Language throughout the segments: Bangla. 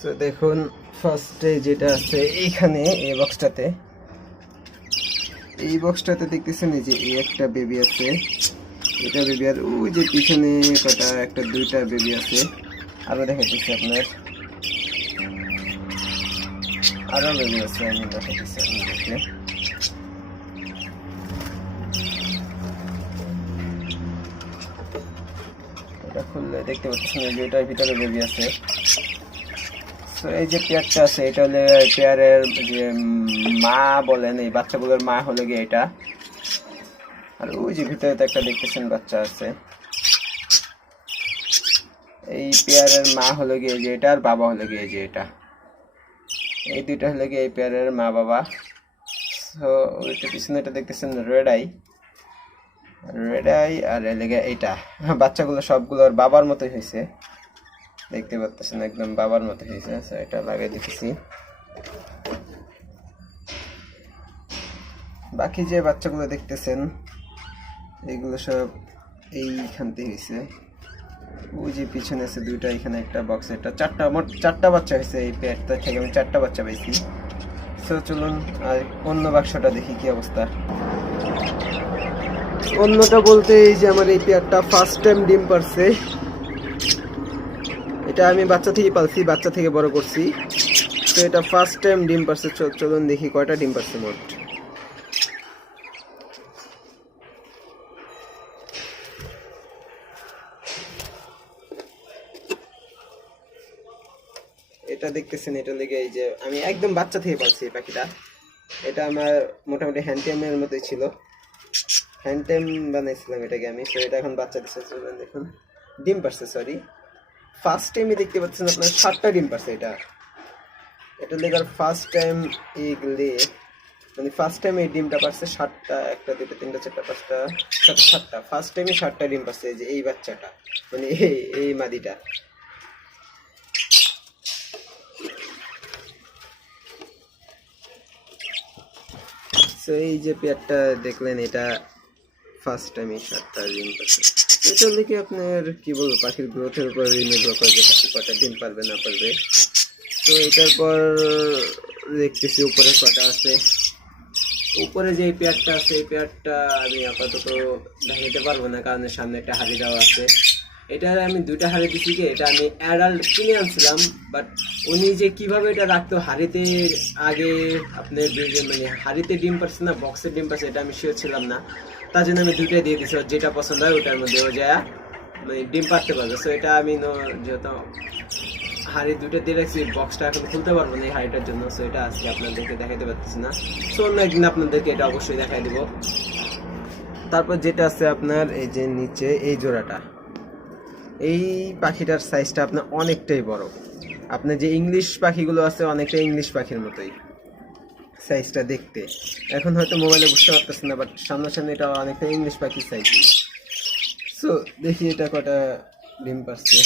তো দেখুন ফার্স্টে যেটা আছে এইখানে এই বক্সটাতে দেখতেছেন এই যে এই একটা বেবি আছে, এটা বেবি, আর ওই যে পিছনে কটা একটা দুইটা বেবি আছে। আরো দেখাইতেছি আপনার, আরো বেবি আছে, আমি দেখাইতেছি আপনাদেরকে। এটা খুললে দেখতে পাচ্ছেন যে এটার ভিতরে বেবি আছে। তো এই যে পেয়ারটা আছে এটা হলে পেয়ারের যে মা বলেন, এই বাচ্চাগুলোর মা হলে গিয়ে এটা। আর ওই যে ভিতরে তো একটা দেখতেছেন বাচ্চা আছে, এই পেয়ারের মা হলো গিয়ে যে এটা, আর বাবা হলো গিয়ে যে এটা। এই দুইটা হলো গিয়ে এই পেয়ারের মা বাবা। তো ওইটা পিছনে এটা দেখতেছেন রেড আই আর লেগে এইটা। বাচ্চাগুলো সবগুলোর বাবার মতোই হয়েছে, দেখতে পাচ্ছেন একদম বাবার মতো হয়েছে। আচ্ছা এটা লাগিয়ে দিতেছি। বাকি যে বাচ্চাগুলো দেখতেছেন এইগুলো সব এইখান থেকে হয়েছে। ওই যে পিছনে আছে দুইটা, এখানে একটা বক্স, এটা চারটা, মোট চারটা বাচ্চা হয়েছে এই পেয়ারটা থেকে, আমি চারটা বাচ্চা পাইছি। তো চলুন আর অন্য বাক্সটা দেখি কি অবস্থা। অন্যটা বলতে এই যে আমার এই পেয়ারটা ফার্স্ট টাইম ডিম পারছে। এটা আমি বাচ্চা থেকে পালছি, বাচ্চা থেকে বড় করছি। তো এটা ফার্স্ট টাইম ডিম পারছে। চলুন দেখি কয়টা ডিম পারছে মোট। এটা দেখতেছেন, এটা লেগে এই যে আমি একদম বাচ্চা থেকে পালছি এই পাখিটা। এটা আমার মোটামুটি হ্যান্ডটেমের মতোই ছিল, হ্যান্ডটেম বানাইছিলাম এটাকে আমি। তো এটা এখন বাচ্চা দিচ্ছে, দেখুন ডিম পারছে। সরি, ফার্স্ট টাইমই দেখতে পাচ্ছেন আপনার 7টা ডিম পারছে এটা। এটা লেগার ফার্স্ট টাইম এইগুলি, মানে ফার্স্ট টাইম এই ডিমটা পারছে 7টা, 1টা 2টা 3টা 4টা 5টা 7টা। ফার্স্ট টাইমে 7টা ডিম পারছে এই যে এই বাচ্চাটা, মানে এই মাদিটা। তো এই যে পেয়ারটা দেখলেন, এটা ফার্স্ট টাইমে 7টা ডিম পারছে। এটা দেখে আপনার কি বলবো, পাখির গ্রোথের উপর নির্ভর করে যে পাখি কটা ডিম পারবে না পারবে। তো এটার পর দেখতেছি উপরে কটা আছে। উপরে যে পেয়ারটা আছে এই পেয়ারটা আমি আপাতত দেখাতে পারবো না, কারণ সামনে একটা হাড়ি দেওয়া আছে। এটা আমি দুইটা হাড়ি দিচ্ছি, কি এটা আমি অ্যাডাল্ট কিনে আনছিলাম, বাট উনি যে কিভাবে এটা রাখতো হাড়িতে, আগে আপনার মানে হাড়িতে ডিম পারছে না বক্সের ডিম পারছে এটা আমি শিওর ছিলাম না। তার জন্য আমি দুইটাই দিয়ে দিচ্ছি, যেটা পছন্দ হয় ওটার মধ্যে ও যায় মানে ডিম পারতে পারবে। সো এটা আমি যেহেতু হাড়ি দুটো দিয়ে রাখছি, বক্সটা এখন খুলতে পারবো না এই হাড়িটার জন্য। সো এটা আজকে আপনাদেরকে দেখাতে পারতেছি না, সো অন্য একদিন আপনাদেরকে এটা অবশ্যই দেখাই দিব। তারপর যেটা আছে আপনার এই যে নিচে এই জোড়াটা, এই পাখিটার সাইজটা আপনার অনেকটাই বড়। আপনার যে ইংলিশ পাখিগুলো আছে অনেকটা ইংলিশ পাখির মতোই সাইজটা দেখতে। এখন হয়তো মোবাইলে বুঝতে পারতেছেন না, বাট সামনাসামনি এটা অনেকটা ইংলিশ পাখির সাইজ। সো দেখি এটা কটা ডিম পারছে।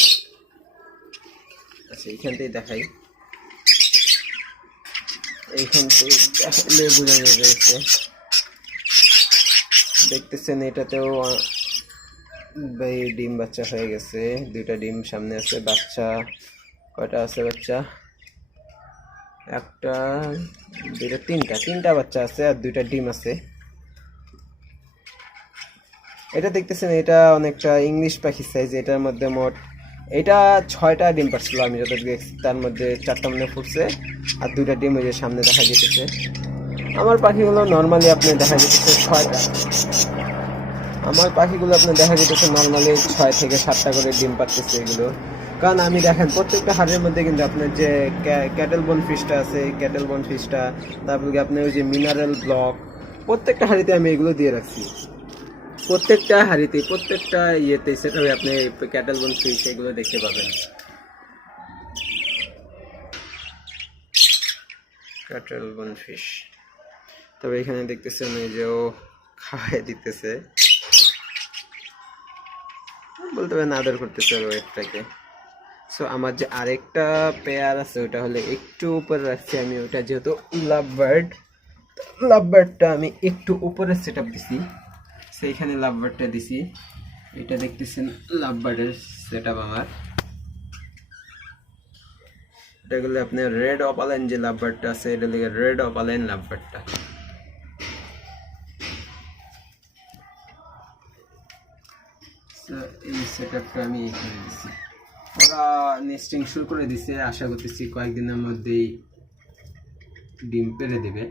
আচ্ছা এইখান থেকে দেখাই, এইখান থেকে দেখাইলে বোঝা যাবে। দেখতেছেন এটাতেও ডিম বাচ্চা হয়ে গেছে, দুইটা ডিম সামনে আছে। বাচ্চা কয়টা আছে? বাচ্চা একটা দুইটা তিনটা বাচ্চা আছে, আর দুইটা ডিম আছে। এটা দেখতেছেন এটা অনেকটা ইংলিশ পাখির সাইজ। এটার মধ্যে মোট এটা 6টা ডিম পারছিল আমি যত দেখছি, তার মধ্যে 4টা মনে ফুটছে, আর দুইটা ডিম ওই যে সামনে দেখা যেতেছে। আমার পাখিগুলো নর্মালি আপনি দেখা যেতেছে 6টা, আমার পাখিগুলো আপনার দেখা যেতেছে নর্মালি 6 থেকে 7টা করে ডিম পারতেছে এগুলো। কারণ আমি দেখেন প্রত্যেকটা হাড়ের মধ্যে কিন্তু আপনার যে ক্যাটেল বোন ফিশটা আছে, ক্যাটেল বোন ফিশটা, তারপরে আপনার ওই যে মিনারেল ব্লক, প্রত্যেকটা হাড়িতে আমি এগুলো দিয়ে রাখছি। প্রত্যেকটা হাড়িতে প্রত্যেকটা ইয়েতে সেটা আপনি ক্যাটেল বোন ফিশ এগুলো দেখতে পাবেন। ক্যাটেল বোন ফিশ। তবে এখানে দেখতেছেন এই যে ও খাওয়াই দিতেছে, বলতে পারেন আদর করতেছে ওর ওয়েটটাকে। সো আমার যে আরেকটা পেয়ার আছে ওটা হলে একটু উপরে রাখছি আমি, ওটা যেহেতু লাভবার্ডটা আমি একটু উপরে সেট আপ দিছি, সেইখানে লাভবার্ডটা দিছি। এটা দেখতেছেন লাভবার্ডের সেট আপ আমার। এটা গেলে আপনার রেড অপালাইন যে লাভবার্ডটা আছে, এটা লিগে রেড অপালাইন লাভবার্ডটা। এই সেটআপটা আমি করে দিছি, ওরা নেস্টিং শুরু করে দিছে, আশা করতেছি কয়েকদিনের মধ্যেই ডিম পেড়ে দেবে।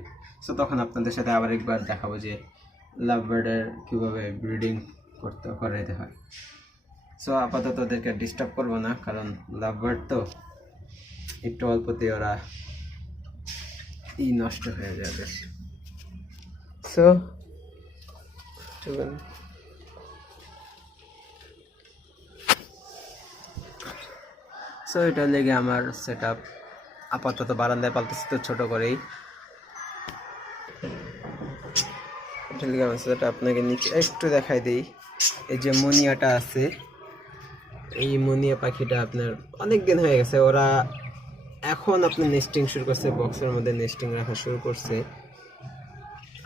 সো তখন আপনাদের সাথে আবার একবার দেখাবো যে লাভবার্ডের কীভাবে ব্রিডিং করাইতে হয়। সো আপাতত ওদেরকে ডিস্টার্ব করবো না, কারণ লাভবার্ড তো একটু অল্পতে ওরা নষ্ট হয়ে যাবে। সো চলুন এটা লেগে আমার সেট আপ আপাতত বারান্দায় পালতেছি তো ছোট করেই। এটা লেগে আমার সেট আপনাকে নিচে একটু দেখাই দিই। এই যে মনিয়াটা আছে, এই মনিয়া পাখিটা আপনার অনেক দিন হয়ে গেছে, ওরা এখন আপনার নেস্টিং শুরু করছে, বক্সের মধ্যে নেস্টিং রাখা শুরু করছে।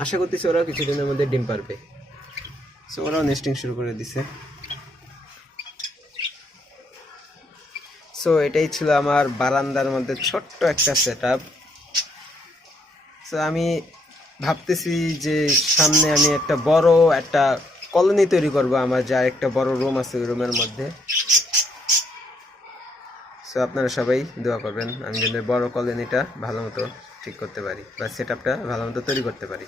আশা করতেছি ওরা কিছুদিনের মধ্যে ডিম পারবে। সো ওরাও নেস্টিং শুরু করে দিছে। সো এটাই ছিল আমার বারান্দার মধ্যে ছোট্ট একটা সেট আপ। সো আমি ভাবতেছি যে সামনে আমি একটা বড় একটা কলোনি তৈরি করব, আমার যা একটা বড় রুম আছে ওই রুমের মধ্যে। সো আপনারা সবাই দোয়া করবেন আমি যেন বড় কলোনিটা ভালো মতো ঠিক করতে পারি বা সেট আপটা ভালো মতো তৈরি করতে পারি।